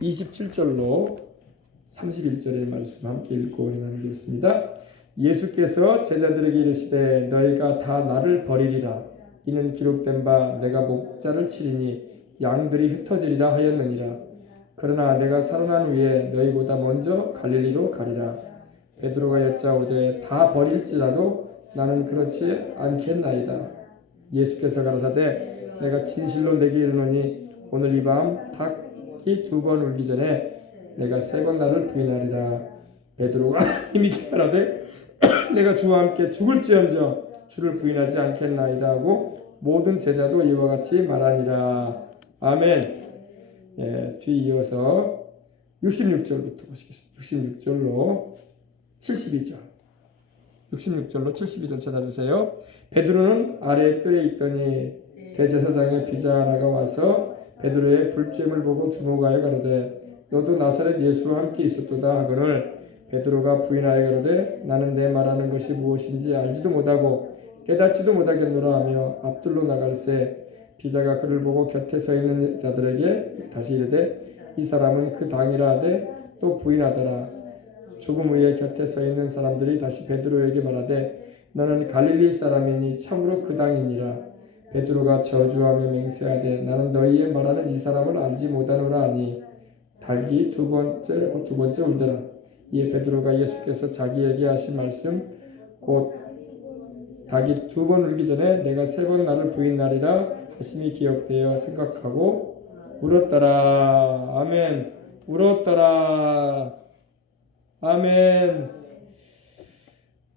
27절로 31절의 말씀 함께 읽고 나누겠습니다. 예수께서 제자들에게 이르시되 너희가 다 나를 버리리라. 이는 기록된 바 내가 목자를 치리니 양들이 흩어지리라 하였느니라. 그러나 내가 살아난 후에 너희보다 먼저 갈릴리로 가리라. 베드로가 여짜오되 다 버릴지라도 나는 그렇지 않겠나이다. 예수께서 가라사대 내가 진실로 내게 이르노니 오늘 이 밤 닭이 2번 울기 전에 내가 3번 나를 부인하리라. 베드로가 힘있게 말하되 내가 주와 함께 죽을지언정 주를 부인하지 않겠나이다 하고 모든 제자도 이와 같이 말하니라. 아멘. 뒤이어서 66절부터 보시겠습니다. 66절로 72절. 66절로 72절 찾아주세요. 베드로는 아래 뜰에 있더니 대제사장의 비자 하나가 와서 베드로의 불죄임을 보고 주목하여 가로되 너도 나사렛 예수와 함께 있었도다 하거늘 베드로가 부인하여 가로되 나는 내 말하는 것이 무엇인지 알지도 못하고 깨닫지도 못하겠노라 하며 앞들로 나갈새 비자가 그를 보고 곁에 서 있는 자들에게 다시 이르되 이 사람은 그 당이라 하되 또 부인하더라. 조금 후에 곁에 서 있는 사람들이 다시 베드로에게 말하되 너는 갈릴리 사람이니 참으로 그 당이니라. 베드로가 저주하며 맹세하되 나는 너희의 말하는 이 사람을 알지 못하노라 하니 닭이 두 번째 울더라. 이에 베드로가 예수께서 자기에게 하신 말씀 곧 닭이 2번 울기 전에 내가 3번 나를 부인하리라 하심이 기억되어 생각하고 울었더라. 아멘. 울었더라. 아멘.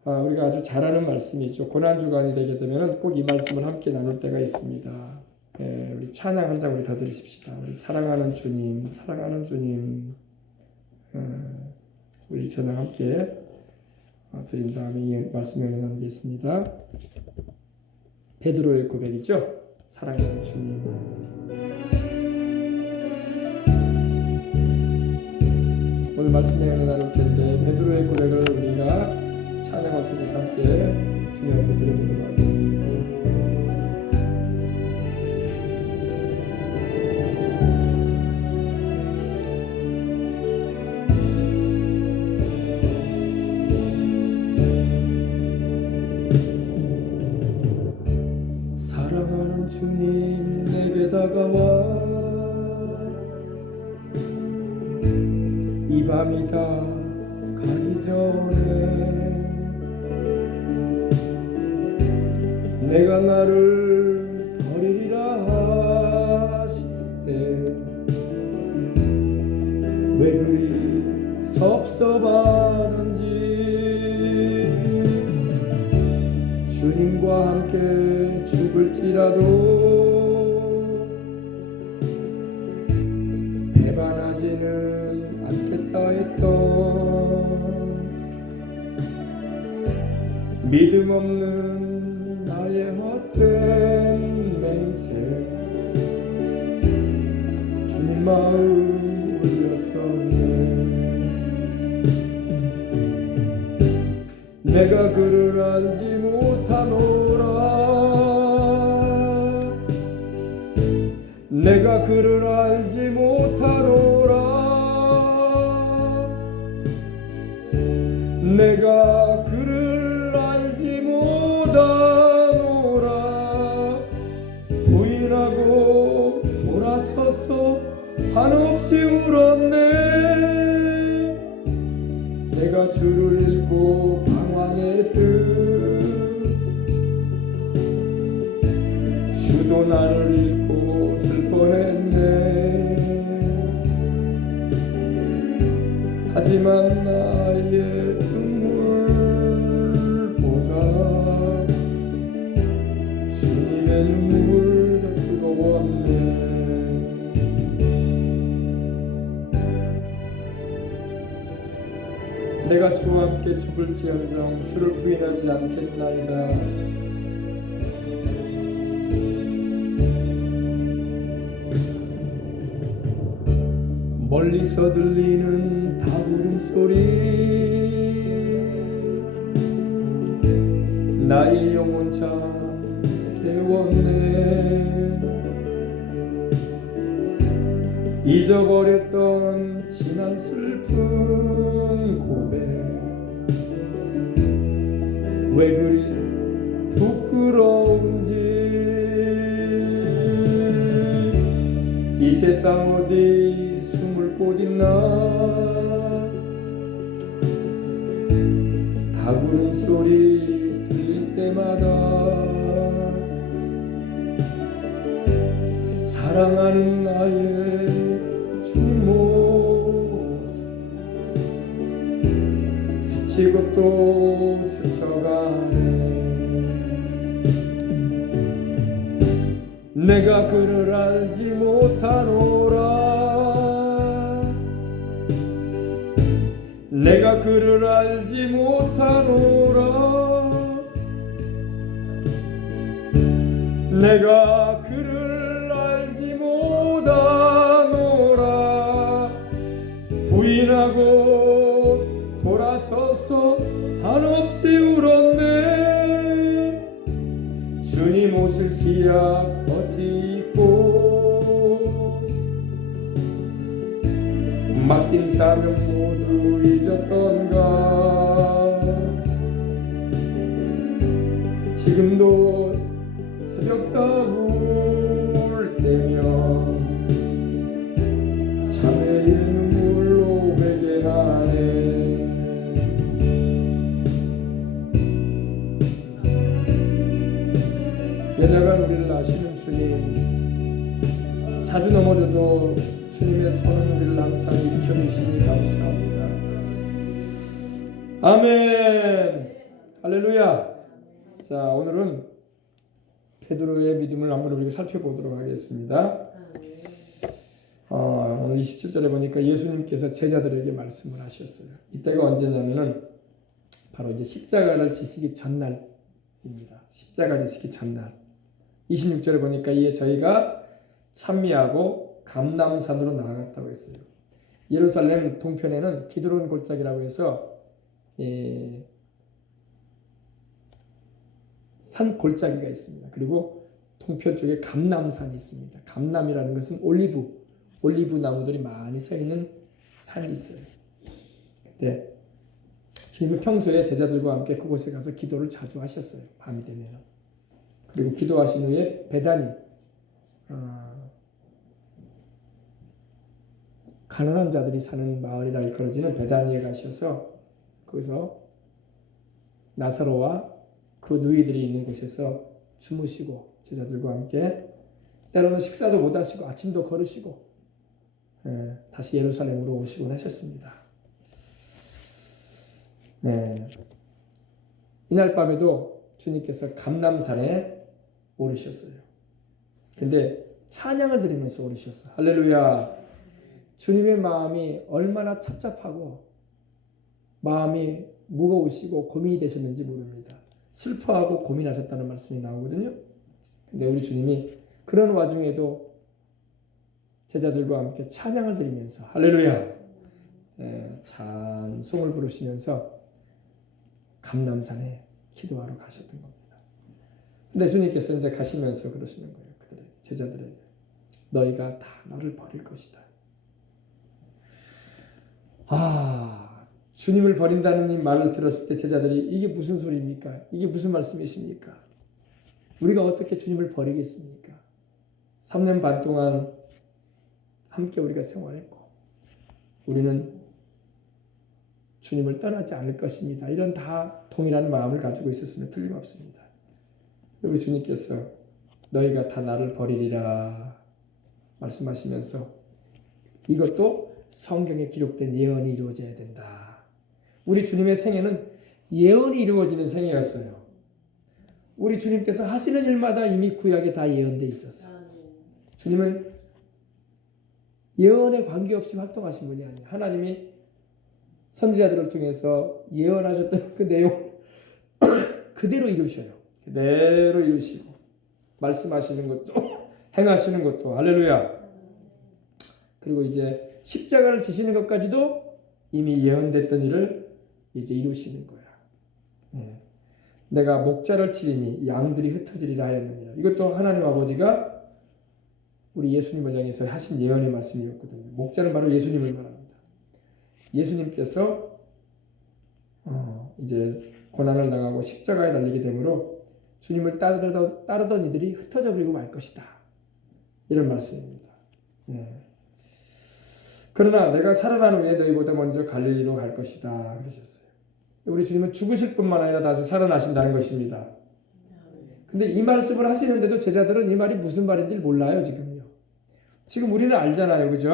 우리가 아주 잘 아는 말씀이죠. 고난주간이 되게 되면 꼭 이 말씀을 함께 나눌 때가 있습니다. 우리 찬양 한 장 우리 더 드리십시다. 우리 사랑하는 주님, 사랑하는 주님. 우리 찬양 함께 드린 다음에 이 말씀을 나누겠습니다. 베드로의 고백이죠. 사랑하는 주님. 오늘 말씀에 은혜 나눌 텐데 베드로의 고백을 우리가 찬양을 통해서 함께 주님 앞에 드려보도록 하겠습니다. 사랑하는 주님 내게 다가와 이 밤이 다 가기 전에 내가 나를 버리리라 하실 때 왜 그리 섭섭하던지 주님과 함께 죽을지라도 배반하지는 않겠다 했던 믿음 없는 나의 헛된 맹세 주님 마음 울렸었네. 내가 그를 알지 못하노라. 내가 그를 알지 못하노라. 내가 그를 알지 못하노라. 부인하고 돌아서서 한없이 울었네. 내가 주를 잃고 방황했듯 주도 나를 잃고 슬퍼했네. 하지만 나의 눈물보다 주님의 눈물 더 뜨거웠네. 내가 주와 함께 죽을지언정 주를 부인하지 않겠나이다. 멀리서 들리는 다부름 소리 나의 영혼 참 깨웠네. 잊어버렸던 지난 슬픈 고백 왜 그리 부끄러운지 이 세상 어디 숨을 곳 있나 닭울음 소리 들릴 때마다 사랑하는 나의 주님 모습 스치고 또 스쳐가네 내가 그를 알지 못하노라 내가 그를 알지 못하노라 내가 그를 알지 못하노라 부인하고 돌아서서 한없이 울었네 주님 오실 기약 어찌 있고 맡긴 사명 모두 잊었던가 지금도 새벽다울 때면 자매의 눈물로 회개하네 연약한 우리를 아시는 주님 자주 넘어져도 주님의 손은 우리를 항상 일으켜주시니 감사합니다. 아멘 할렐루야. 자 오늘은 베드로의 믿음을 한번 우리가 살펴보도록 하겠습니다. 오늘 27절에 보니까 예수님께서 제자들에게 말씀을 하셨어요. 이때가 언제냐면은 바로 이제 십자가를 지시기 전날입니다. 십자가 지시기 전날. 26절에 보니까 이에 저희가 찬미하고 감람산으로 나아갔다고 했어요. 예루살렘 동편에는 기드론 골짜기라고 해서 산 골짜기가 있습니다. 그리고 동편 쪽에 감람산이 있습니다. 감람이라는 것은 올리브 나무들이 많이 서 있는 산이 있어요. 네. 주님은 평소에 제자들과 함께 그곳에 가서 기도를 자주 하셨어요. 밤이 되면. 그리고 기도하신 후에 베다니 가난한 자들이 사는 마을이라 일컬어지는 베다니에 가셔서 거기서 나사로와 그 누이들이 있는 곳에서 주무시고 제자들과 함께 때로는 식사도 못 하시고 아침도 걸으시고 다시 예루살렘으로 오시곤 하셨습니다. 네. 이날 밤에도 주님께서 감람산에 오르셨어요. 근데 찬양을 드리면서 오르셨어요. 할렐루야. 주님의 마음이 얼마나 착잡하고 마음이 무거우시고 고민이 되셨는지 모릅니다. 슬퍼하고 고민하셨다는 말씀이 나오거든요. 근데 우리 주님이 그런 와중에도 제자들과 함께 찬양을 드리면서 할렐루야 찬송을 부르시면서 감람산에 기도하러 가셨던 겁니다. 근데 주님께서 이제 가시면서 그러시는 거예요. 그들에게, 제자들에게 너희가 다 나를 버릴 것이다. 주님을 버린다는 이 말을 들었을 때 제자들이 이게 무슨 소리입니까? 이게 무슨 말씀이십니까? 우리가 어떻게 주님을 버리겠습니까? 3년 반 동안 함께 우리가 생활했고 우리는 주님을 떠나지 않을 것입니다. 이런 다 동일한 마음을 가지고 있었으면 틀림없습니다. 우리 주님께서 너희가 다 나를 버리리라 말씀하시면서 이것도 성경에 기록된 예언이 이루어져야 된다. 우리 주님의 생애는 예언이 이루어지는 생애였어요. 우리 주님께서 하시는 일마다 이미 구약에 다 예언되어 있었어요. 주님은 예언에 관계없이 활동하신 분이 아니에요. 하나님이 선지자들을 통해서 예언하셨던 그 내용 그대로 이루셔요. 그대로 이루시고 말씀하시는 것도 행하시는 것도 할렐루야. 그리고 이제 십자가를 지시는 것까지도 이미 예언됐던 일을 이제 이루시는 거야. 내가 목자를 치리니 양들이 흩어지리라 하였느니라. 이것도 하나님 아버지가 우리 예수님을 향해서 하신 예언의 말씀이었거든요. 목자는 바로 예수님을 말합니다. 예수님께서 이제 고난을 당하고 십자가에 달리게 되므로 주님을 따르던 이들이 흩어져 버리고 말 것이다. 이런 말씀입니다. 예. 그러나 내가 살아난 후에 너희보다 먼저 갈릴리로 갈 것이다. 그러셨어요. 우리 주님은 죽으실 뿐만 아니라 다시 살아나신다는 것입니다. 근데 이 말씀을 하시는데도 제자들은 이 말이 무슨 말인지 몰라요, 지금요. 지금 우리는 알잖아요, 그죠?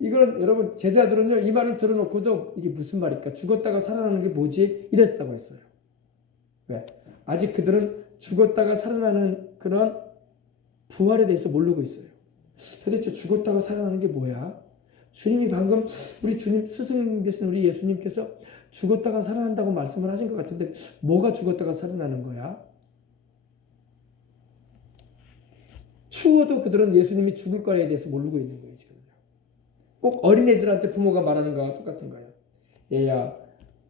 이걸 여러분 제자들은요 이 말을 들어놓고도 이게 무슨 말일까? 죽었다가 살아나는 게 뭐지? 이랬다고 했어요. 왜? 아직 그들은 죽었다가 살아나는 그런 부활에 대해서 모르고 있어요. 도대체 죽었다가 살아나는 게 뭐야? 주님이 방금 우리 주님 스승님께서 우리 예수님께서 죽었다가 살아난다고 말씀을 하신 것 같은데 뭐가 죽었다가 살아나는 거야? 추워도 그들은 예수님이 죽을 거에 대해서 모르고 있는 거예요, 지금. 꼭 어린애들한테 부모가 말하는 거와 똑같은 거예요. 얘야,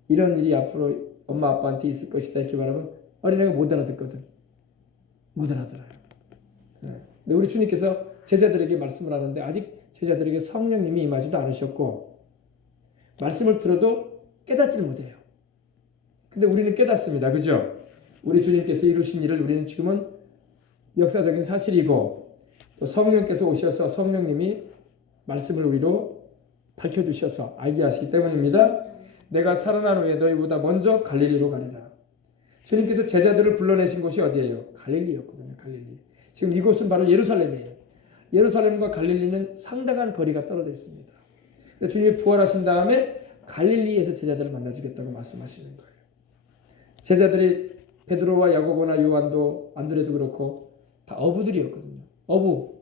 이런 일이 앞으로 엄마 아빠한테 있을 것이다 이렇게 말하면 어린애가 못 알아듣거든. 못 알아들어요. 네. 근데 우리 주님께서 제자들에게 말씀을 하는데 아직 제자들에게 성령님이 임하지도 않으셨고 말씀을 들어도 깨닫지를 못해요. 근데 우리는 깨닫습니다. 그죠? 우리 주님께서 이루신 일을 우리는 지금은 역사적인 사실이고 또 성령께서 오셔서 성령님이 말씀을 우리로 밝혀주셔서 알게 하시기 때문입니다. 내가 살아난 후에 너희보다 먼저 갈릴리로 가리라. 주님께서 제자들을 불러내신 곳이 어디예요? 갈릴리였거든요. 갈릴리. 지금 이곳은 바로 예루살렘이에요. 예루살렘과 갈릴리는 상당한 거리가 떨어져 있습니다. 주님이 부활하신 다음에 갈릴리에서 제자들을 만나주겠다고 말씀하시는 거예요. 제자들이 베드로와 야고보나 요한도 안드레도 그렇고 다 어부들이었거든요. 어부.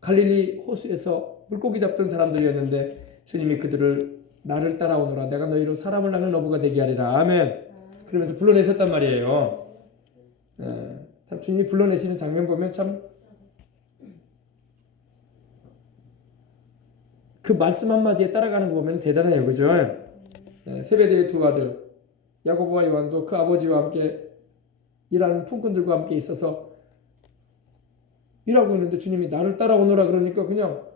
갈릴리 호수에서 물고기 잡던 사람들이었는데 주님이 그들을 나를 따라오너라 내가 너희로 사람을 낚는 어부가 되게 하리라. 아멘. 그러면서 불러내셨단 말이에요. 참 주님이 불러내시는 장면 보면 참 그 말씀 한마디에 따라가는 거 보면 대단해요. 그죠? 세베대의 두 아들 야고보와 요한도 그 아버지와 함께 일하는 품꾼들과 함께 있어서 일하고 있는데 주님이 나를 따라오너라 그러니까 그냥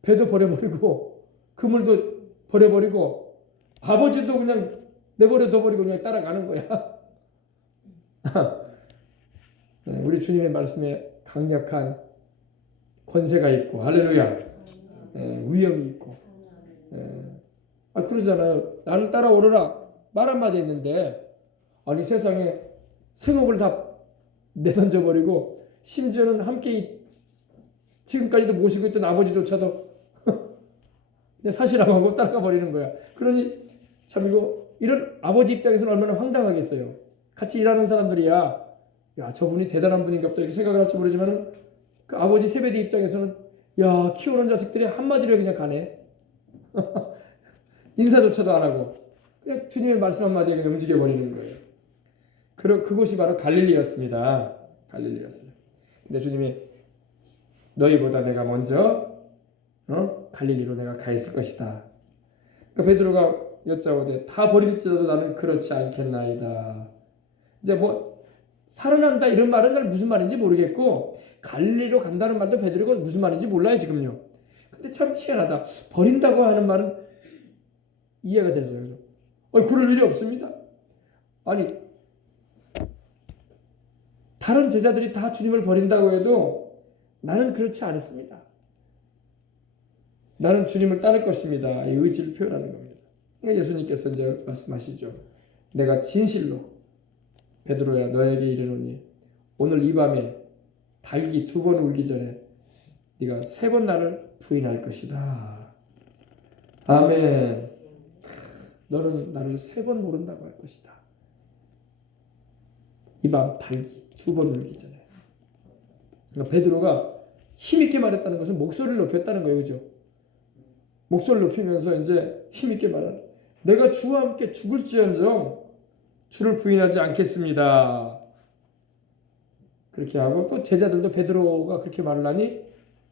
배도 버려버리고 그물도 버려버리고 아버지도 그냥 내버려 둬버리고 그냥 따라가는 거야. 우리 주님의 말씀에 강력한 권세가 있고 할렐루야. 위엄이 있고 그러잖아요. 나를 따라오너라 말 한마디 했는데 아니 세상에 생업을 다 내던져버리고 심지어는 함께 지금까지도 모시고 있던 아버지조차도 사실하고 따라가 버리는 거야. 그러니 참 이런 아버지 입장에서는 얼마나 황당하겠어요. 같이 일하는 사람들이야 야 저분이 대단한 분인가 보다 이렇게 생각을 할지 모르지만 그 아버지 세베대 입장에서는 야 키우는 자식들이 한마디로 그냥 가네. 인사조차도 안 하고 그냥 주님의 말씀 한마디에 그냥 움직여 버리는 거예요. 그곳이 바로 갈릴리였습니다. 갈릴리였어요. 근데 주님이 너희보다 내가 먼저 갈릴리로 내가 가 있을 것이다. 그러니까 베드로가 여짜오되 다 버릴지라도 나는 그렇지 않겠나이다. 이제 뭐 살아난다 이런 말은 잘 무슨 말인지 모르겠고 갈릴리로 간다는 말도 베드로가 무슨 말인지 몰라요 지금요. 근데 참 희한하다. 버린다고 하는 말은 이해가 되죠. 그래서 그럴 일이 없습니다. 아니 다른 제자들이 다 주님을 버린다고 해도 나는 그렇지 않습니다. 나는 주님을 따를 것입니다. 이 의지를 표현하는 겁니다. 그러니까 예수님께서 이제 말씀하시죠. 내가 진실로 베드로야 너에게 이르노니 오늘 이 밤에 닭이 2번 울기 전에 네가 3번 나를 부인할 것이다. 아멘. 너는 나를 3번 모른다고 할 것이다. 이 밤 닭이 2번 울기 전에. 그러니까 베드로가 힘있게 말했다는 것은 목소리를 높였다는 거예요. 그죠? 목소리를 높이면서 이제 힘있게 말하는 내가 주와 함께 죽을지언정 주를 부인하지 않겠습니다. 그렇게 하고 또 제자들도 베드로가 그렇게 말을 하니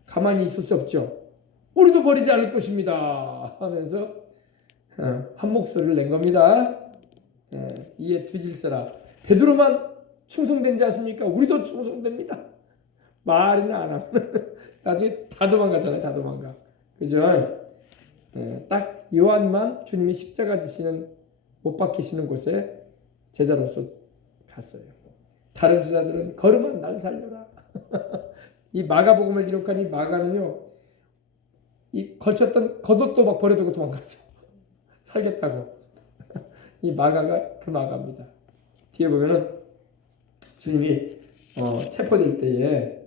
가만히 있을 수 없죠. 우리도 버리지 않을 것입니다 하면서 한 목소리를 낸 겁니다. 이에 뒤질세라 베드로만 충성된 지 않습니까? 우리도 충성됩니다. 말이나 안 하면 나중에 다 도망가잖아요. 다 도망가. 그죠? 딱 요한만 주님이 십자가 지시는 못 박히시는 곳에 제자로서 갔어요. 다른 제자들은 걸으면 날 살려라. 이 마가복음을 기록한 이 마가는요, 이 걸쳤던 겉옷도 막 버려두고 도망갔어. 살겠다고. 이 마가가 그 마가입니다. 뒤에 보면은 주님이 체포될 때에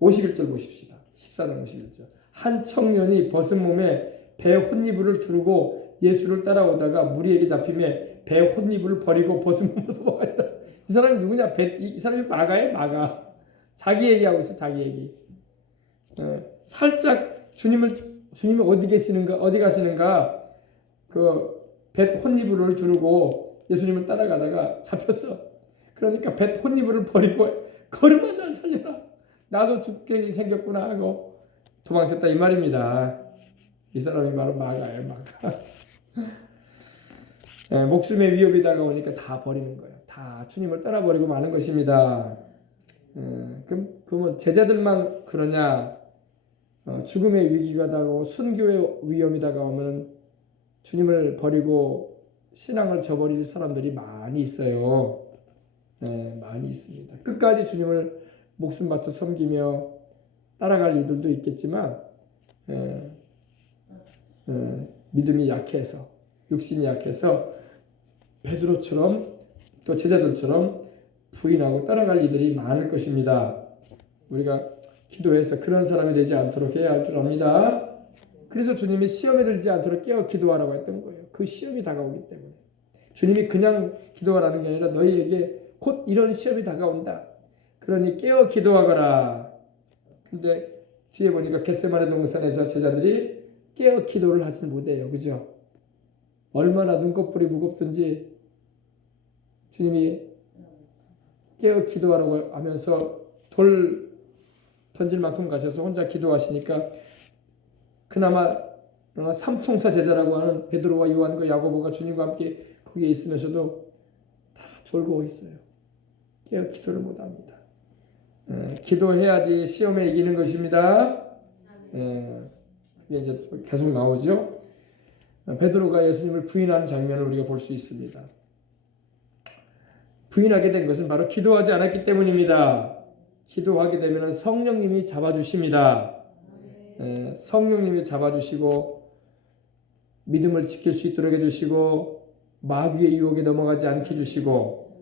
51절 보십시다. 14장 51절. 한 청년이 벗은 몸에 배 혼이불을 두르고 예수를 따라오다가 무리에게 잡히매 배 혼이불을 버리고 벗은 몸으로 도망가니라. 이 사람이 누구냐? 이 사람이 마가예요. 마가. 자기 얘기하고 있어. 자기 얘기. 살짝 주님이 어디 계시는가, 어디 가시는가, 그 배 혼이불을 두르고 예수님을 따라가다가 잡혔어. 그러니까 배 혼이불을 버리고 걸으면 날 살려라. 나도 죽게 생겼구나 하고 도망쳤다 이 말입니다. 이 사람이 바로 마가예요. 마가. 목숨의 위협이 다가오니까 다 버리는 거예요. 다 주님을 따라버리고 마는 것입니다. 그러면 제자들만 그러냐? 죽음의 위기가 다가오고 순교의 위험이 다가오면 주님을 버리고 신앙을 저버릴 사람들이 많이 있어요. 많이 있습니다. 끝까지 주님을 목숨 바쳐 섬기며 따라갈 이들도 있겠지만 믿음이 약해서, 육신이 약해서 베드로처럼 또 제자들처럼 부인하고 따라갈 이들이 많을 것입니다. 우리가 기도해서 그런 사람이 되지 않도록 해야 할 줄 압니다. 그래서 주님이 시험에 들지 않도록 깨어 기도하라고 했던 거예요. 그 시험이 다가오기 때문에. 주님이 그냥 기도하라는 게 아니라 너희에게 곧 이런 시험이 다가온다. 그러니 깨어 기도하거라. 근데 뒤에 보니까 겟세마네 동산에서 제자들이 깨어 기도를 하진 못해요. 그죠? 얼마나 눈꺼풀이 무겁든지 주님이 깨어 기도하라고 하면서 돌 던질 만큼 가셔서 혼자 기도하시니까 그나마 삼총사 제자라고 하는 베드로와 요한과 야고보가 주님과 함께 거기에 있으면서도 다 졸고 있어요. 깨어 기도를 못합니다. 기도해야지 시험에 이기는 것입니다. 이제 계속 나오죠. 베드로가 예수님을 부인하는 장면을 우리가 볼 수 있습니다. 부인하게 된 것은 바로 기도하지 않았기 때문입니다. 기도하게 되면 성령님이 잡아주십니다. 성령님이 잡아주시고 믿음을 지킬 수 있도록 해주시고 마귀의 유혹에 넘어가지 않게 해주시고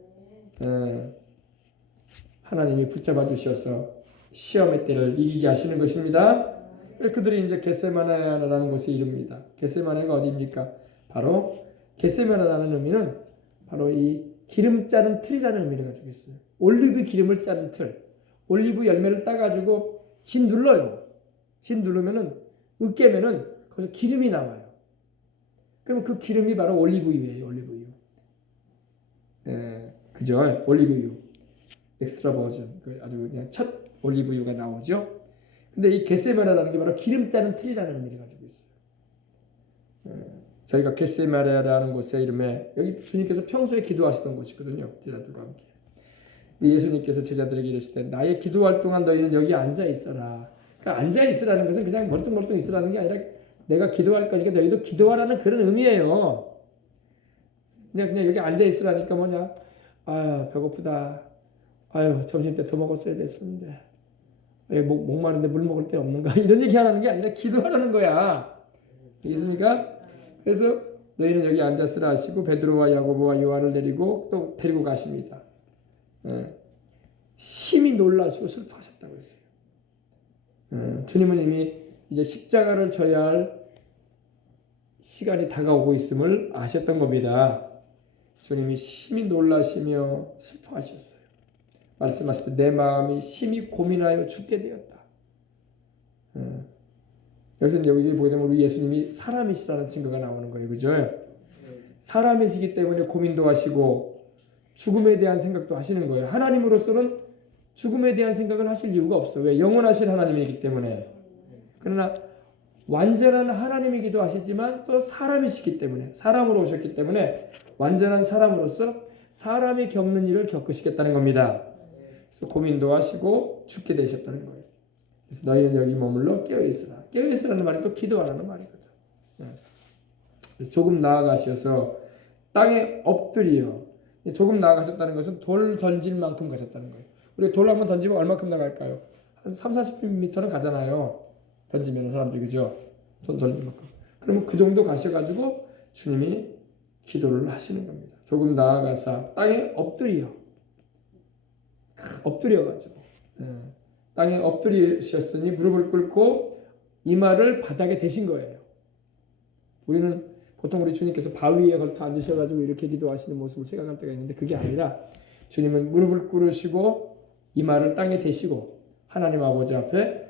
하나님이 붙잡아 주셔서 시험의 때를 이기게 하시는 것입니다. 그들이 이제 겟세마네라는 곳에 이릅니다. 겟세마네가 어디입니까? 바로 겟세마네라는 의미는 바로 이 기름 짜는 틀이라는 의미를 가지고 있어요. 올리브 기름을 짜는 틀. 올리브 열매를 따가지고 진 눌러요. 진 누르면은 으깨면은 거기서 기름이 나와요. 그럼 그 기름이 바로 올리브유예요. 올리브유. 그죠? 올리브유. 엑스트라 버전. 아주 그냥 첫 올리브유가 나오죠. 근데 이 겟세마네라는 게 바로 기름 짜는 틀이라는 의미를 가지고 있어요. 저희가 겟세마네라는 곳의 이름에 여기 주님께서 평소에 기도하시던 곳이거든요. 제자들과 함께. 예수님께서 제자들에게 이르시되 나의 기도할 동안 너희는 여기 앉아 있어라. 그러니까 앉아 있으라는 것은 그냥 멀뚱멀뚱 있으라는 게 아니라 내가 기도할 거니까 너희도 기도하라는 그런 의미예요. 그냥 여기 앉아 있으라니까 뭐냐? 아유 배고프다. 아유 점심 때 더 먹었어야 됐었는데. 목마른데 물 먹을 데 없는가? 이런 얘기 하라는 게 아니라 기도하라는 거야. 알겠습니까? 그래서 너희는 여기 앉았으라 하시고 베드로와 야고보와 요한을 데리고 또 데리고 가십니다. 심히 놀라시고 슬퍼하셨다고 했어요. 주님은 이미 이제 십자가를 져야 할 시간이 다가오고 있음을 아셨던 겁니다. 주님이 심히 놀라시며 슬퍼하셨어요. 말씀하실 때 내 마음이 심히 고민하여 죽게 되었다. 여기서 여기 보게 되면 우리 예수님이 사람이시라는 증거가 나오는 거예요. 그죠? 사람이시기 때문에 고민도 하시고 죽음에 대한 생각도 하시는 거예요. 하나님으로서는 죽음에 대한 생각을 하실 이유가 없어요. 왜? 영원하신 하나님이기 때문에. 그러나 완전한 하나님이기도 하시지만 또 사람이시기 때문에 사람으로 오셨기 때문에 완전한 사람으로서 사람이 겪는 일을 겪으시겠다는 겁니다. 그래서 고민도 하시고 죽게 되셨다는 거예요. 그래서 너희는 여기 머물러 깨어있으라. 깨어있으라는 말이 또 기도하라는 말이거든. 조금 나아가셔서 땅에 엎드려. 조금 나아가셨다는 것은 돌 던질 만큼 가셨다는 거예요. 우리 돌 한번 던지면 얼마큼 나갈까요? 한 30-40m는 가잖아요. 던지면 사람들이, 그죠? 돌 던질 만큼. 그러면 그 정도 가셔가지고 주님이 기도를 하시는 겁니다. 조금 나아가서 땅에 엎드려가지고 땅에 엎드리셨으니 무릎을 꿇고 이마를 바닥에 대신 거예요. 우리는 보통 우리 주님께서 바위에 걸터 앉으셔가지고 이렇게 기도하시는 모습을 생각할 때가 있는데, 그게 아니라 주님은 무릎을 꿇으시고 이마를 땅에 대시고 하나님 아버지 앞에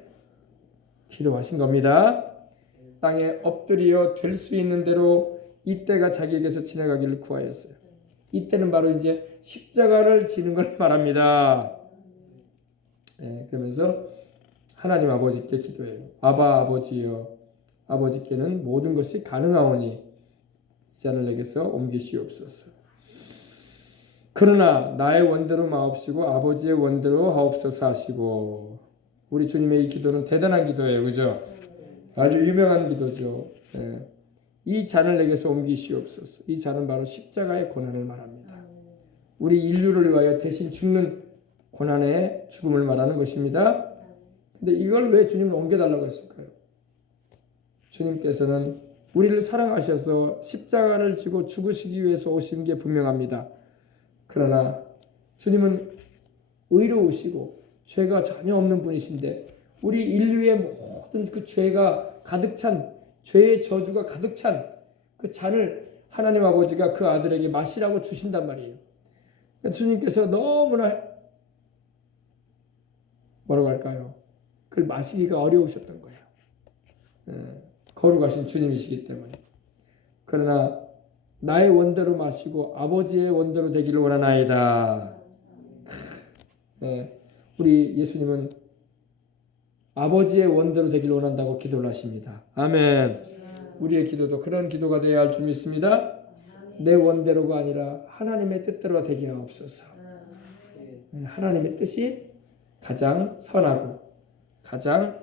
기도하신 겁니다. 땅에 엎드려 될 수 있는 대로 이때가 자기에게서 지나가기를 구하였어요. 이때는 바로 이제 십자가를 지는 걸 말합니다. 그러면서 하나님 아버지께 기도해요. 아바 아버지여, 아버지께는 모든 것이 가능하오니 이 잔을 내게서 옮기시옵소서. 그러나 나의 원대로 마옵시고 아버지의 원대로 하옵소서 하시고. 우리 주님의 이 기도는 대단한 기도예요. 그죠? 아주 유명한 기도죠. 이 잔을 내게서 옮기시옵소서. 이 잔은 바로 십자가의 고난을 말합니다. 우리 인류를 위하여 대신 죽는 고난의 죽음을 말하는 것입니다. 근데 이걸 왜 주님은 옮겨달라고 했을까요? 주님께서는 우리를 사랑하셔서 십자가를 지고 죽으시기 위해서 오신 게 분명합니다. 그러나 주님은 의로우시고 죄가 전혀 없는 분이신데, 우리 인류의 모든 그 죄가 가득 찬, 죄의 저주가 가득 찬 그 잔을 하나님 아버지가 그 아들에게 마시라고 주신단 말이에요. 주님께서 너무나 뭐라고 할까요? 그걸 마시기가 어려우셨던 거예요. 거룩하신 주님이시기 때문에. 그러나 나의 원대로 마시고 아버지의 원대로 되기를 원하나이다. 우리 예수님은 아버지의 원대로 되기를 원한다고 기도를 하십니다. 아멘. 우리의 기도도 그런 기도가 되어야 할 줄 믿습니다. 내 원대로가 아니라 하나님의 뜻대로 되게 하옵소서. 하나님의 뜻이 가장 선하고 가장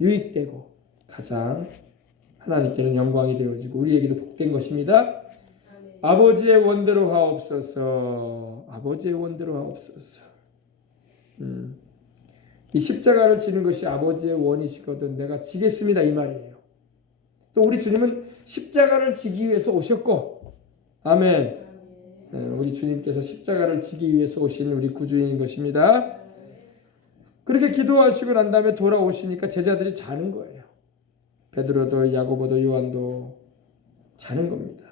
유익되고 가장 하나님께는 영광이 되어지고 우리에게도 복된 것입니다. 아버지의 원대로 하옵소서. 아버지의 원대로 하옵소서. 이 십자가를 지는 것이 아버지의 원이시거든 내가 지겠습니다, 이 말이에요. 또 우리 주님은 십자가를 지기 위해서 오셨고, 아멘. 우리 주님께서 십자가를 지기 위해서 오신 우리 구주인 것입니다. 그렇게 기도하시고 난 다음에 돌아오시니까 제자들이 자는 거예요. 베드로도 야고보도 요한도 자는 겁니다.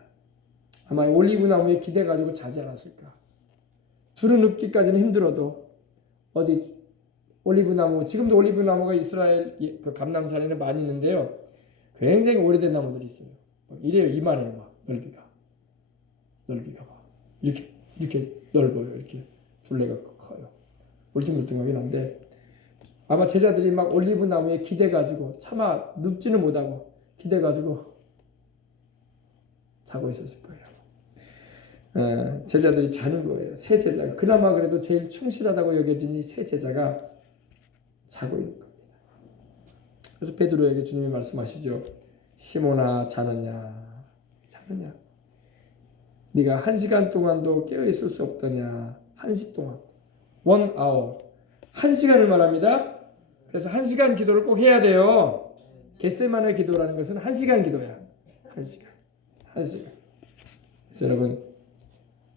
아마 올리브 나무에 기대 가지고 자지 않았을까. 두루 눕기까지는 힘들어도 어디 올리브 나무, 지금도 올리브 나무가 이스라엘 그 감람산에는 많이 있는데요. 굉장히 오래된 나무들이 있어요. 이래요, 이만해요, 막 넓이가 막 이렇게 넓어요. 이렇게 둘레가 커요. 울퉁불퉁하긴 한데 아마 제자들이 막 올리브 나무에 기대가지고 차마 눕지는 못하고 기대가지고 자고 있었을 거예요. 제자들이 자는 거예요. 세 제자가, 그나마 그래도 제일 충실하다고 여겨진 이 세 제자가 자고 있는 겁니다. 그래서 베드로에게 주님이 말씀하시죠. 시몬아, 자느냐? 네가 1시간 동안도 깨어 있을 수 없더냐? 1시 동안, 1 hour, 1시간을 말합니다. 그래서 1시간 기도를 꼭 해야 돼요. 겟세마네 기도라는 것은 1시간 기도야. 1시간. 그래서 여러분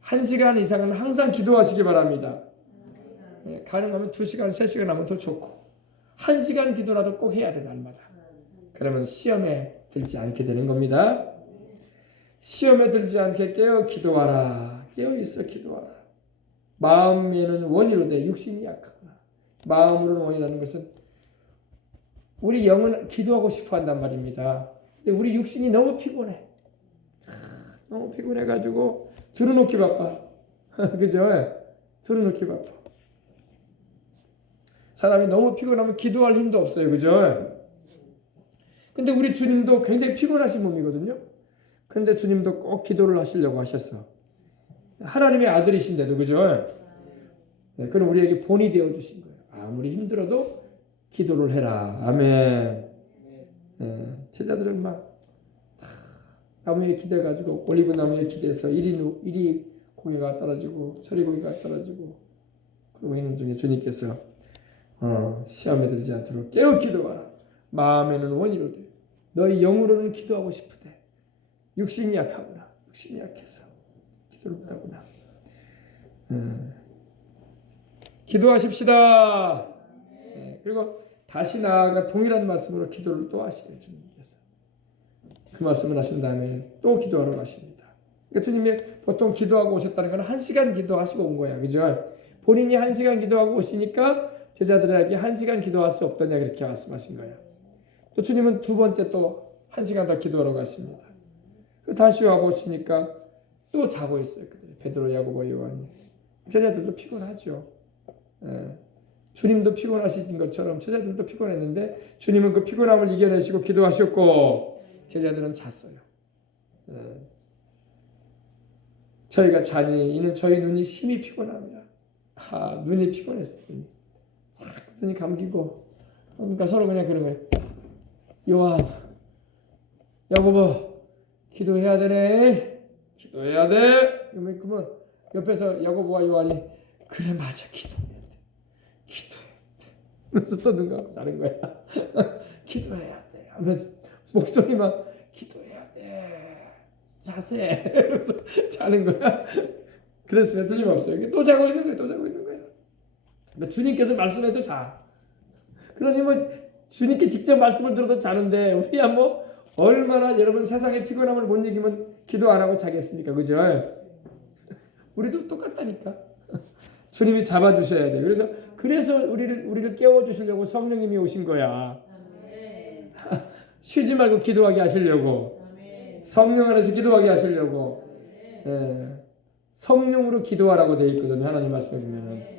1시간 이상은 항상 기도하시기 바랍니다. 가능하면 2시간, 3시간 하면 더 좋고 1시간 기도라도 꼭 해야 돼, 날마다. 그러면 시험에 들지 않게 되는 겁니다. 시험에 들지 않게 깨어 기도하라. 깨어 있어 기도하라. 마음에는 원이로되 육신이 약하구나. 마음으로는 원이라는 것은 우리 영은 기도하고 싶어 한단 말입니다. 근데 우리 육신이 너무 피곤해. 너무 피곤해가지고 두루놓기 바빠. 그죠? 두루놓기 바빠. 사람이 너무 피곤하면 기도할 힘도 없어요. 그죠? 근데 우리 주님도 굉장히 피곤하신 몸이거든요. 그런데 주님도 꼭 기도를 하시려고 하셨어. 하나님의 아들이신데도, 그죠? 그럼 우리에게 본이 되어 주신 거예요. 아무리 힘들어도 기도를 해라. 아멘. 제자들은 막 나무에 기대가지고 올리브 나무에 기대서 이리 고개가 떨어지고 저리 고개가 떨어지고 그러고 있는 중에 주님께서 시험에 들지 않도록 깨어 기도하라. 마음에는 원이로되 너희 영으로는 기도하고 싶으되 육신이 약하구나. 육신이 약해서 기도를 못하구나. 기도하십시다. 그리고 다시 나아가 동일한 말씀으로 기도를 또 하시고요. 주님께서 그 말씀을 하신 다음에 또 기도하러 가십니다. 그러니까 주님이 보통 기도하고 오셨다는 건 1시간 기도하시고 온 거야. 그죠? 본인이 1시간 기도하고 오시니까 제자들에게 1시간 기도할 수 없더냐 그렇게 말씀하신 거예요. 또 주님은 두 번째 또 1시간 더 기도하러 가십니다. 다시 와 보시니까 또 자고 있어요. 베드로, 야고보, 요한이. 제자들도 피곤하죠. 주님도 피곤하신 것처럼 제자들도 피곤했는데 주님은 그 피곤함을 이겨내시고 기도하셨고 제자들은 잤어요. 저희가 자니 이는 저희 눈이 심히 피곤합니다. 눈이 피곤했어요. 눈이 감기고 그러니까 서로 그냥 그런 거예요. 요한, 야고보 기도해야 되네. 기도해야 돼. 그러면 옆에서 야고보와 요한이 그래 맞아 기도해야 돼. 기도해야 돼. 그래서 또 눈 감고 자는 거야. 기도해야 돼 하면서 목소리만 기도해야 돼. 자세. 그래서 자는 거야. 그랬으면 틀림없어요. 또 자고 있는 거야. 또 자고 있는 거야. 그러니까 주님께서 말씀해도 자. 그러니 뭐 주님께 직접 말씀을 들어도 자는데 우리야 뭐 얼마나 여러분 세상의 피곤함을 못 이기면 기도 안 하고 자겠습니까? 그죠? 우리도 똑같다니까. 주님이 잡아주셔야 돼. 그래서 우리를 깨워주시려고 성령님이 오신 거야. 쉬지 말고 기도하게 하시려고. 성령 안에서 기도하게 하시려고. 성령으로 기도하라고 되어 있거든요. 하나님 말씀에 보면은.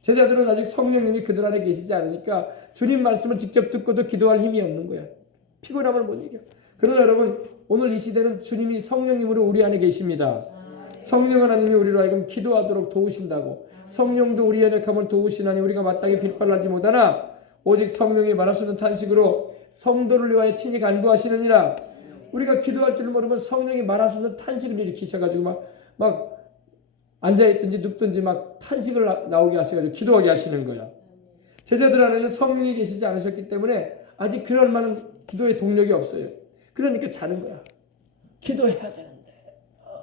제자들은 아직 성령님이 그들 안에 계시지 않으니까 주님 말씀을 직접 듣고도 기도할 힘이 없는 거야. 피곤함을 못 이겨. 그러나 여러분 오늘 이 시대는 주님이 성령님으로 우리 안에 계십니다. 성령 하나님이 우리로 하여금 기도하도록 도우신다고. 성령도 우리의 연약함을 도우시나니 우리가 마땅히 빌발하지 못하나 오직 성령이 말하시는 탄식으로 성도를 위하여 친히 간구하시느니라. 우리가 기도할 줄 모르면 성령이 말하시는 탄식을 일으키셔가지고 막 앉아있든지 눕든지 막 탄식을 나오게 하셔가지고 기도하게 하시는 거야. 제자들 안에는 성령이 계시지 않으셨기 때문에 아직 그럴 만한 기도의 동력이 없어요. 그러니까 자는 거야. 기도해야 되는데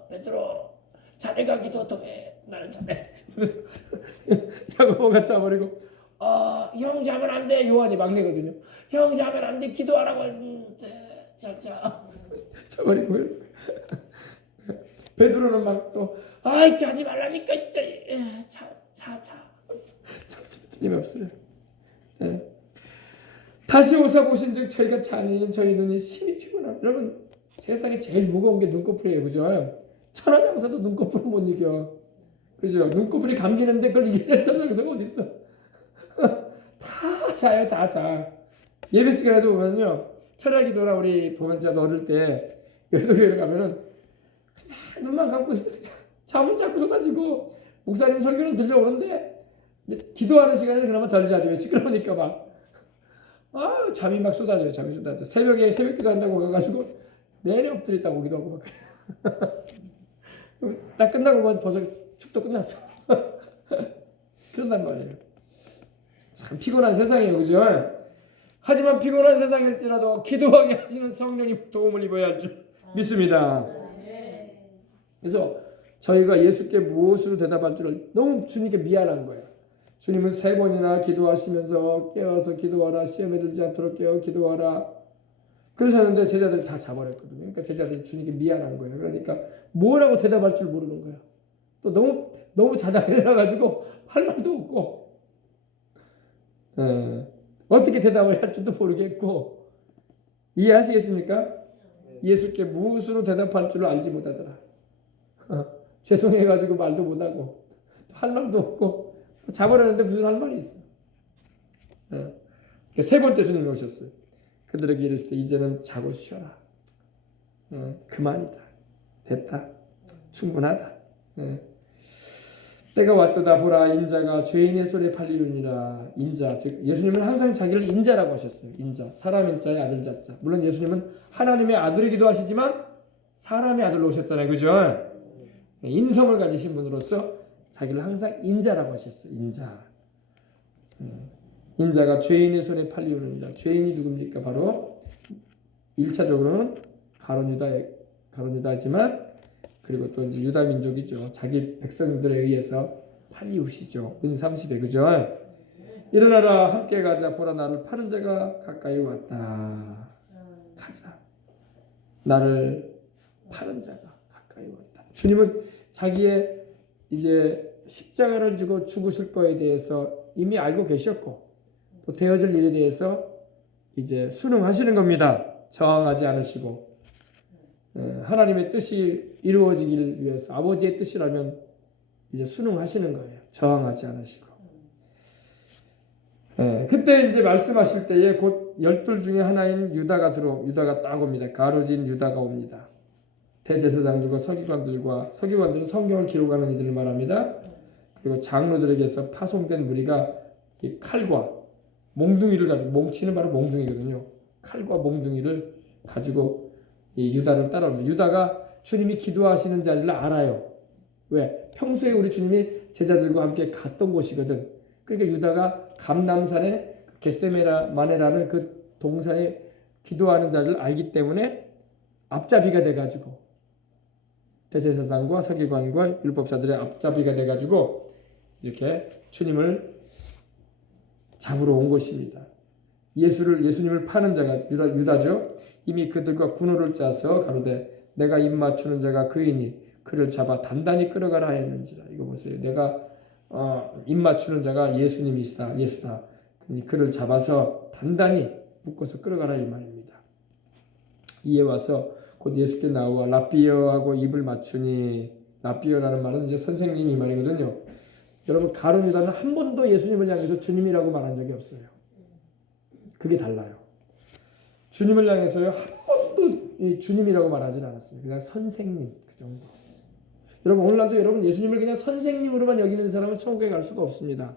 베드로 자네가 기도 더 해. 나는 자네. 그래서 야고보가 자버리고 형 자면 안 돼. 요한이 막내거든요. 형 자면 안 돼. 기도하라고 했는데 자. 자버리고 베드로는 막 또 자지 말라니까 자. 틀림없어요. 다시 오사 보신즉 저희가 자니는 저희 눈이 심히 피곤합니다. 여러분 세상에 제일 무거운 게 눈꺼풀이에요. 그죠? 천하장사도 눈꺼풀을 못 이겨. 그죠? 눈꺼풀이 감기는데 그걸 이겨낼 천하장사가 어디 있어? 다 자요. 다 자. 예배 시간에도 보면요. 철야기도나 우리 보면자도 어릴 때 여도교회를 가면은 그냥 눈만 감고 있어요. 잠은 자꾸 쏟아지고 목사님 설교는 들려오는데 기도하는 시간에는 그나마 덜 자죠. 시끄러우니까 막 잠이 막 쏟아져요. 잠이 쏟아져. 새벽에 새벽 기도한다고 가가지고 내내 엎드렸다고 기도하고 막 그래. 딱 끝나고 보면 벌써 축도 끝났어. 그런단 말이에요. 참 피곤한 세상이에요. 그죠? 하지만 피곤한 세상일지라도 기도하게 하시는 성령님 도움을 입어야 할 줄 믿습니다. 그래서 저희가 예수께 무엇으로 대답할 줄을 너무 주님께 미안한 거예요. 주님은 3번이나 기도하시면서 깨어서 기도하라. 시험에 들지 않도록 깨어 기도하라. 그러셨는데 제자들이 다 자버렸거든요. 그러니까 제자들이 주님께 미안한 거예요. 그러니까 뭐라고 대답할 줄 모르는 거예요. 또 너무 자다해놔가지고 할 말도 없고 어떻게 대답을 할 줄도 모르겠고 이해하시겠습니까? 예수께 무엇으로 대답할 줄을 알지 못하더라. 죄송해가지고 말도 못하고 할 말도 없고 자버렸는데 무슨 할 말이 있어. 세 번째 주님이 오셨어요. 그들에게 이르시되 이제는 자고 쉬어라. 그만이다. 됐다. 충분하다. 때가 왔도다 보라 인자가 죄인의 손에 팔리느니라. 인자, 즉 예수님은 항상 자기를 인자라고 하셨어요. 인자, 사람 인자의 아들 자자. 물론 예수님은 하나님의 아들이기도 하시지만 사람의 아들로 오셨잖아요, 그죠? 인성을 가지신 분으로서 자기를 항상 인자라고 하셨어요. 인자. 인자가 죄인의 손에 팔리느니라. 죄인이 누굽니까? 바로 1차적으로는 가룟유다지만 그리고 또 이제 유다 민족이죠. 자기 백성들에 의해서 팔리우시죠. 은 30에 그죠? 일어나라 함께 가자 보라 나를 파는 자가 가까이 왔다. 가자. 나를 파는 자가 가까이 왔다. 주님은 자기의 이제 십자가를 지고 죽으실 거에 대해서 이미 알고 계셨고 또 되어질 일에 대해서 이제 순응하시는 겁니다. 저항하지 않으시고 하나님의 뜻이 이루어지길 위해서 아버지의 뜻이라면 이제 순응하시는 거예요. 저항하지 않으시고. 그때 이제 말씀하실 때에 곧 12 중에 하나인 유다가 딱 옵니다. 가로진 유다가 옵니다. 대제사장들과 서기관들은 성경을 기록하는 이들을 말합니다. 그리고 장로들에게서 파송된 무리가 이 칼과 몽둥이를 가지고 몽치는 바로 몽둥이거든요. 칼과 몽둥이를 가지고 이 유다를 따라옵니다. 유다가 주님이 기도하시는 자리를 알아요. 왜? 평소에 우리 주님이 제자들과 함께 갔던 곳이거든. 그러니까 유다가 감람산의 겟세마네라는 그 동산에 기도하는 자리를 알기 때문에 앞잡이가 돼가지고 대제사장과 서기관과 율법사들의 앞잡이가 돼가지고 이렇게 주님을 잡으러 온 것입니다. 예수님을 파는 자가 유다죠. 이미 그들과 군호를 짜서 가로되 내가 입 맞추는 자가 그이니 그를 잡아 단단히 끌어가라 하였는지라. 이거 보세요. 내가 입 맞추는 자가 예수다. 그를 잡아서 단단히 묶어서 끌어가라 이 말입니다. 이에 와서 곧 예수께 나와 라삐어하고 입을 맞추니 라삐어라는 말은 이제 선생님 이 말이거든요. 여러분 가룟 유다는 한 번도 예수님을 향해서 주님이라고 말한 적이 없어요. 그게 달라요. 주님을 향해서요 한 번도 주님이라고 말하지 않았어요. 그냥 선생님 그 정도. 여러분 오늘날도 여러분 예수님을 그냥 선생님으로만 여기는 사람은 천국에 갈 수가 없습니다.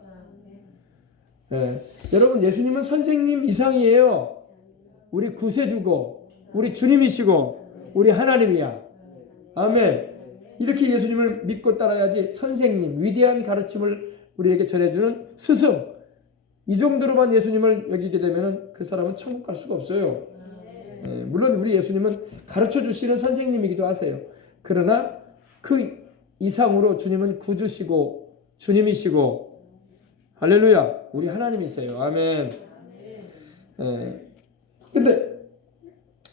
여러분 예수님은 선생님 이상이에요. 우리 구세주고 우리 주님이시고 우리 하나님이야. 아멘. 이렇게 예수님을 믿고 따라야지. 선생님, 위대한 가르침을 우리에게 전해주는 스승, 이 정도로만 예수님을 여기게 되면 그 사람은 천국 갈 수가 없어요. 물론 우리 예수님은 가르쳐 주시는 선생님이기도 하세요. 그러나 그 이상으로 주님은 구주시고 주님이시고 할렐루야 우리 하나님이세요. 아멘. 근데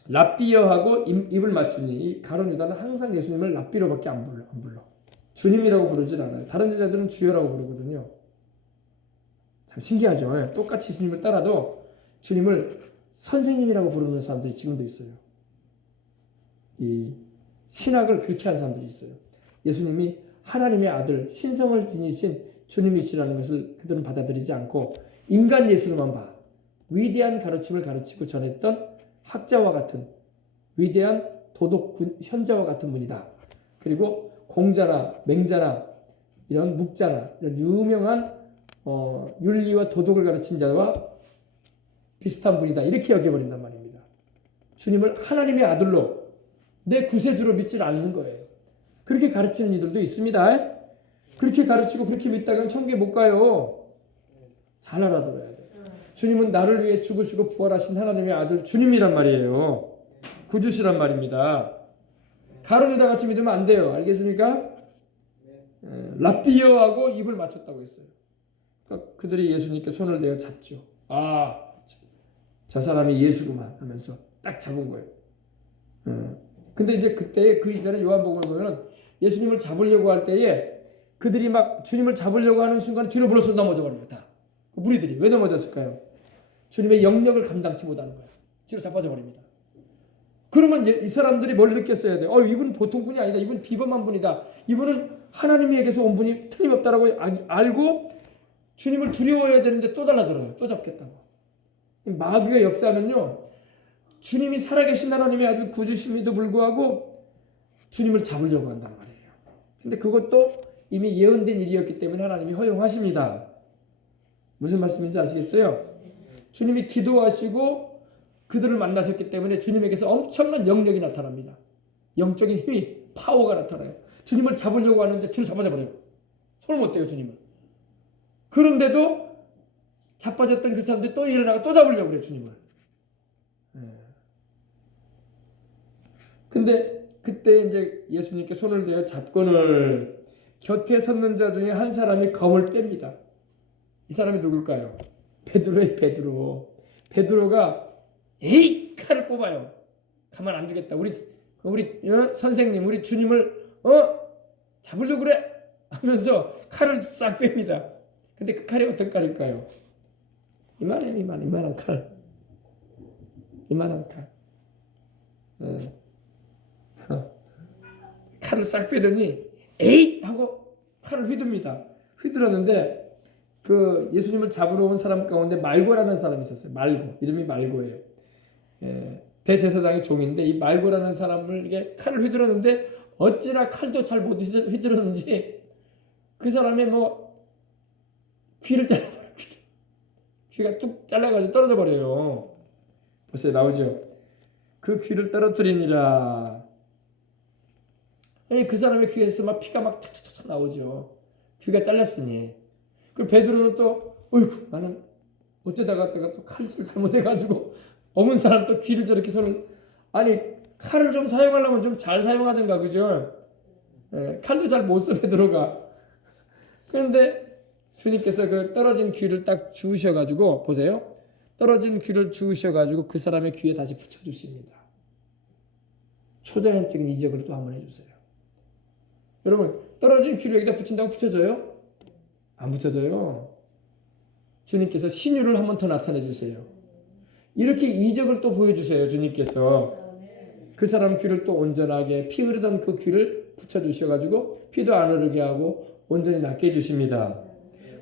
랍비어하고 입을 맞추니 이 가룟 유다는 항상 예수님을 랍비로밖에 안 불러. 주님이라고 부르진 않아요. 다른 제자들은 주여라고 부르거든요. 참 신기하죠. 똑같이 주님을 따라도 주님을 선생님이라고 부르는 사람들이 지금도 있어요. 이 신학을 그렇게 한 사람들이 있어요. 예수님이 하나님의 아들 신성을 지니신 주님이시라는 것을 그들은 받아들이지 않고 인간 예수로만 봐. 위대한 가르침을 가르치고 전했던 학자와 같은 위대한 도덕 현자와 같은 분이다. 그리고 공자나 맹자나 이런 묵자나 이런 유명한 윤리와 도덕을 가르친 자와 비슷한 분이다. 이렇게 여겨버린단 말입니다. 주님을 하나님의 아들로 내 구세주로 믿지 않는 거예요. 그렇게 가르치는 이들도 있습니다. 그렇게 가르치고 그렇게 믿다가는 천국에 못 가요. 잘 알아들어야 돼요. 주님은 나를 위해 죽으시고 부활하신 하나님의 아들 주님이란 말이에요. 구주시란 말입니다. 가룟 유다 같이 믿으면 안 돼요. 알겠습니까? 랍비어하고 입을 맞췄다고 했어요. 그러니까 그들이 예수님께 손을 대어 잡죠. 아, 저 사람이 예수구만 하면서 딱 잡은 거예요. 근데 이제 그때 그 이전에 요한복음을 보면 예수님을 잡으려고 할 때에 그들이 막 주님을 잡으려고 하는 순간 뒤로 불어서 넘어져 버려요. 다. 무리들이 왜 넘어졌을까요? 주님의 영역을 감당치 못하는 거예요. 뒤로 자빠져 버립니다. 그러면 이 사람들이 뭘 느꼈어야 돼요? 이분은 보통 분이 아니다. 이분 비범한 분이다. 이분은 하나님에게서 온 분이 틀림없다라고 알고 주님을 두려워해야 되는데 또 달라들어요. 또 잡겠다고. 마귀가 역사하면요. 주님이 살아계신 하나님의 아주 구주심에도 불구하고 주님을 잡으려고 한단 말이에요. 근데 그것도 이미 예언된 일이었기 때문에 하나님이 허용하십니다. 무슨 말씀인지 아시겠어요? 주님이 기도하시고 그들을 만나셨기 때문에 주님에게서 엄청난 영력이 나타납니다. 영적인 힘이, 파워가 나타나요. 주님을 잡으려고 하는데 뒤로 잡아버려요. 손을 못 대요, 주님을. 그런데도 자빠졌던 그 사람들이 또 일어나고 또 잡으려고 그래요, 주님을. 근데 그때 이제 예수님께 손을 대어 잡건을 곁에 섰는 자 중에 한 사람이 검을 뺍니다. 이 사람이 누굴까요? 베드로의 베드로. 베드로가 에이 칼을 뽑아요. 가만 안 두겠다. 우리 선생님, 우리 주님을 잡으려고 그래 하면서 칼을 싹 뺍니다. 근데 그 칼이 어떤 칼일까요? 이만한 칼. 이만한 칼. 칼을 싹 빼더니 에이 하고 칼을 휘둡니다. 휘둘렀는데 그 예수님을 잡으러 온 사람 가운데 말고라는 사람이 있었어요. 말고. 이름이 말고예요. 대제사장의 종인데 이 말고라는 사람을 이게 칼을 휘둘렀는데 어찌나 칼도 잘 못 휘둘렀는지 그 사람의 귀를 잘라버려요. 귀가 뚝 잘라가지고 떨어져 버려요. 보세요. 나오죠. 그 귀를 떨어뜨리니라. 그 사람의 귀에서 막 피가 막 탁탁탁 나오죠. 귀가 잘렸으니. 그 베드로는 또 어이구 나는 어쩌다가 또 칼질을 잘못해가지고 어문 사람 또 귀를 저렇게 손을 아니 칼을 좀 사용하려면 좀 잘 사용하든가 그죠? 칼도 잘 못 써 베드로가. 그런데 주님께서 그 떨어진 귀를 딱 주우셔가지고 보세요. 떨어진 귀를 주우셔가지고 그 사람의 귀에 다시 붙여주십니다. 초자연적인 이적을 또 한번 해주세요. 여러분 떨어진 귀를 여기다 붙인다고 붙여져요? 안 붙여져요. 주님께서 신유를 한 번 더 나타내 주세요. 이렇게 이적을 또 보여주세요. 주님께서 그 사람 귀를 또 온전하게 피 흐르던 그 귀를 붙여주셔가지고 피도 안 흐르게 하고 온전히 낫게 해주십니다.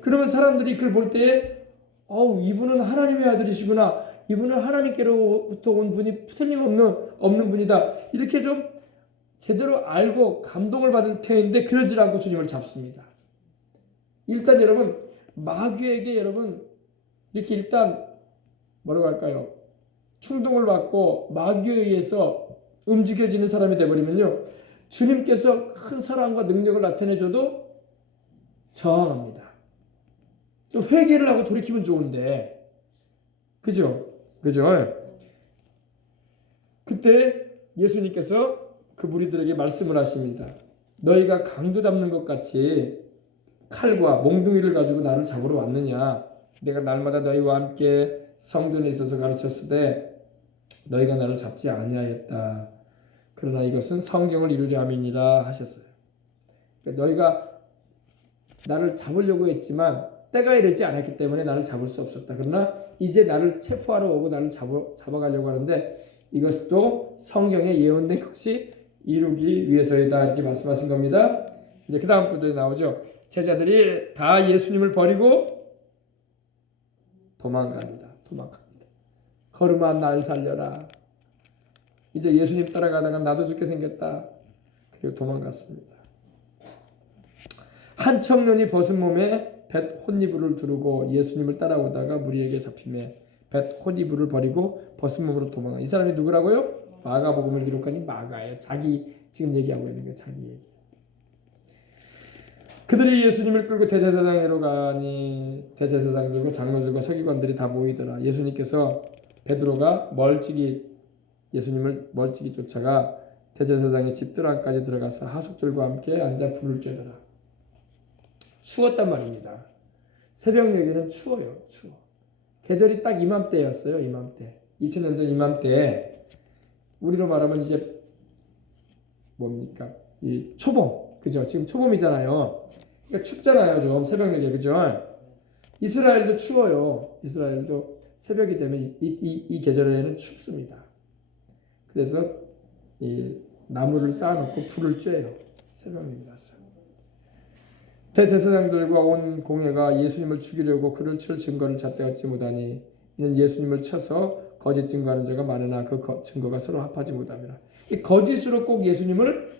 그러면 사람들이 그걸 볼 때에 이분은 하나님의 아들이시구나. 이분은 하나님께로부터 온 분이 틀림없는 분이다. 이렇게 좀 제대로 알고 감동을 받을 터인데 그러지 않고 주님을 잡습니다. 일단 여러분 마귀에게 여러분 이렇게 일단 뭐라고 할까요? 충동을 받고 마귀에 의해서 움직여지는 사람이 되어버리면요. 주님께서 큰 사랑과 능력을 나타내줘도 저항합니다. 좀 회개를 하고 돌이키면 좋은데 그죠? 그때 예수님께서 그 무리들에게 말씀을 하십니다. 너희가 강도 잡는 것 같이 칼과 몽둥이를 가지고 나를 잡으러 왔느냐? 내가 날마다 너희와 함께 성전에 있어서 가르쳤으되 너희가 나를 잡지 아니하였다. 그러나 이것은 성경을 이루려 함이니라 하셨어요. 그러니까 너희가 나를 잡으려고 했지만 때가 이르지 않았기 때문에 나를 잡을 수 없었다. 그러나 이제 나를 체포하러 오고 나를 잡아가려고 하는데 이것도 성경에 예언된 것이 이루기 위해서이다. 이렇게 말씀하신 겁니다. 이제 그 다음 구절에 나오죠. 제자들이 다 예수님을 버리고 도망갑니다. 걸음아 날 살려라. 이제 예수님 따라가다가 나도 죽게 생겼다. 그리고 도망갔습니다. 한 청년이 벗은 몸에 벳 혼이불을 두르고 예수님을 따라오다가 무리에게 잡히매 벳 혼이불을 버리고 벗은 몸으로 도망가. 이 사람이 누구라고요? 마가복음을 기록하니 마가예요. 자기 지금 얘기하고 있는 게 자기 얘기. 그들이 예수님을 끌고 대제사장으로 가니 대제사장들과 장로들과 서기관들이 다 모이더라. 예수님께서 베드로가 예수님을 멀찍이 쫓아가 대제사장의 집들 안까지 들어가서 하숙들과 함께 앉아 불을 쬐더라. 추웠단 말입니다. 새벽녘에는 추워요. 계절이 딱 이맘때였어요. 이맘때. 2000년 전 이맘때 우리로 말하면 이제 뭡니까? 이 초봄. 그죠? 지금 초봄이잖아요. 그러니까 춥잖아요. 좀 새벽녘에. 그죠? 이스라엘도 추워요. 이스라엘도 새벽이 되면 이 계절에는 춥습니다. 그래서 이 나무를 쌓아놓고 불을 쬐요. 새벽녘이라서. 대제사장들과 온 공회가 예수님을 죽이려고 그를 칠 증거를 잣대었지 못하니 이는 예수님을 쳐서 거짓 증거하는 자가 많으나 그 증거가 서로 합하지 못함이라. 이 거짓으로 꼭 예수님을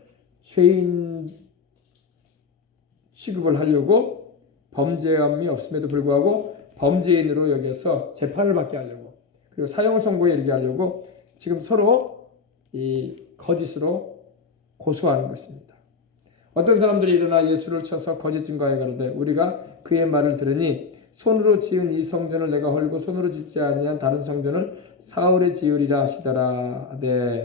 취급을 하려고 범죄함이 없음에도 불구하고 범죄인으로 여겨서 재판을 받게 하려고 그리고 사형 선고에 이르게 하려고 지금 서로 이 거짓으로 고소하는 것입니다. 어떤 사람들이 일어나 예수를 쳐서 거짓 증거하여 가로되 우리가 그의 말을 들으니 손으로 지은 이 성전을 내가 헐고 손으로 짓지 아니한 다른 성전을 사흘에 지으리라 하시더라. 네.